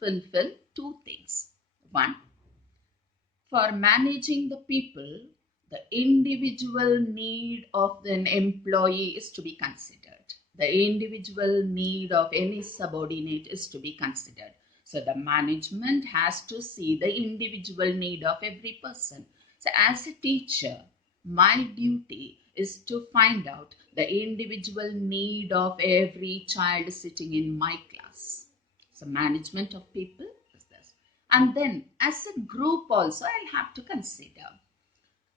fulfill two things. One, for managing the people, the individual need of an employee is to be considered. The individual need of any subordinate is to be considered. So the management has to see the individual need of every person. So as a teacher, my duty is to find out the individual need of every child sitting in my class. So management of people is this. And then as a group also, I'll have to consider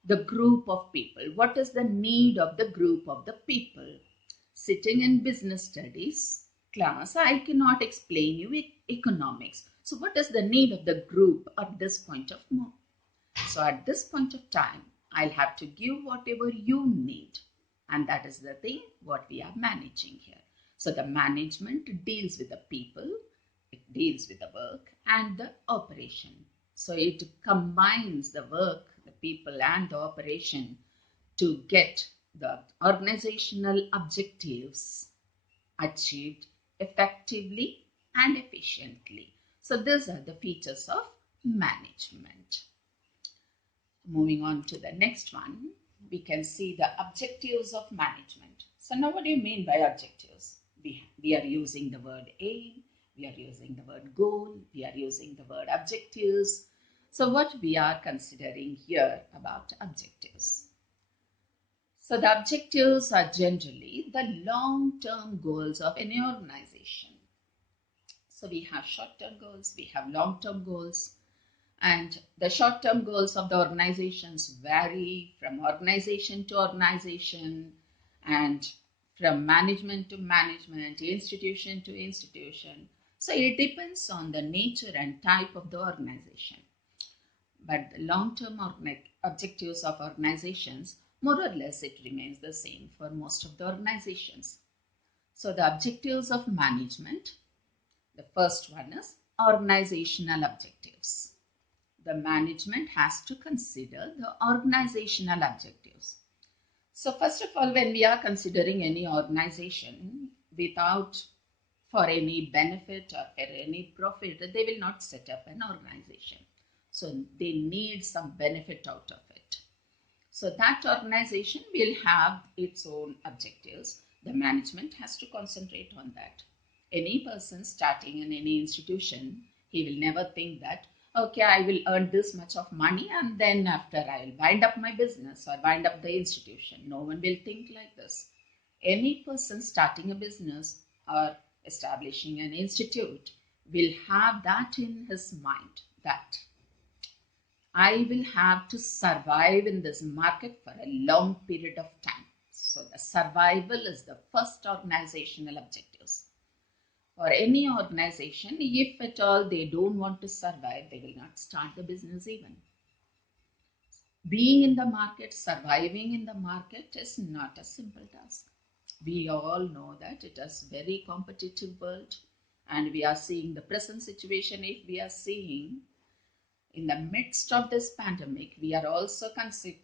the group of people. What is the need of the group of the people? Sitting in business studies class, I cannot explain you economics. So what is the need of the group at this point of time? So at this point of time, I'll have to give whatever you need. And that is the thing what we are managing here. So the management deals with the people, it deals with the work and the operation. So it combines the work, the people and the operation to get the organizational objectives achieved effectively and efficiently. So these are the features of management. Moving on to the next one, we can see the objectives of management. So now what do you mean by objectives? We are using the word aim, we are using the word goal, we are using the word objectives. So what we are considering here about objectives? So the objectives are generally the long-term goals of any organization. So we have short-term goals, we have long-term goals. And the short-term goals of the organizations vary from organization to organization and from management to management, institution to institution. So it depends on the nature and type of the organization. But the long-term objectives of organizations, more or less it remains the same for most of the organizations. So the objectives of management, the first one is organizational objectives. The management has to consider the organizational objectives. So first of all, when we are considering any organization, without for any benefit or for any profit, they will not set up an organization. So they need some benefit out of it. So that organization will have its own objectives. The management has to concentrate on that. Any person starting in any institution, he will never think that, okay, I will earn this much of money and then after I will wind up my business or wind up the institution. No one will think like this. Any person starting a business or establishing an institute will have that in his mind, that I will have to survive in this market for a long period of time. So the survival is the first organizational objectives. For any organization, if at all they don't want to survive, they will not start the business even. Being in the market, surviving in the market is not a simple task. We all know that it is a very competitive world and we are seeing the present situation. If we are seeing in the midst of this pandemic, we are also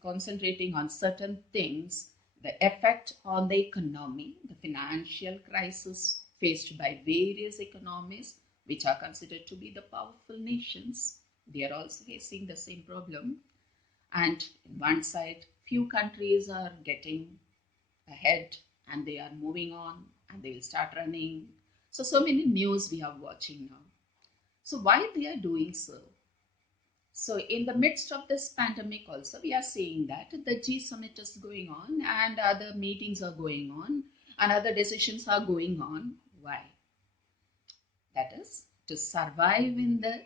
concentrating on certain things, the effect on the economy, the financial crisis faced by various economies, which are considered to be the powerful nations. They are also facing the same problem. And in one side, few countries are getting ahead and they are moving on and they will start running. So many news we are watching now. So why they are doing so? So in the midst of this pandemic also, we are seeing that the G summit is going on and other meetings are going on and other decisions are going on. Why? That is to survive in the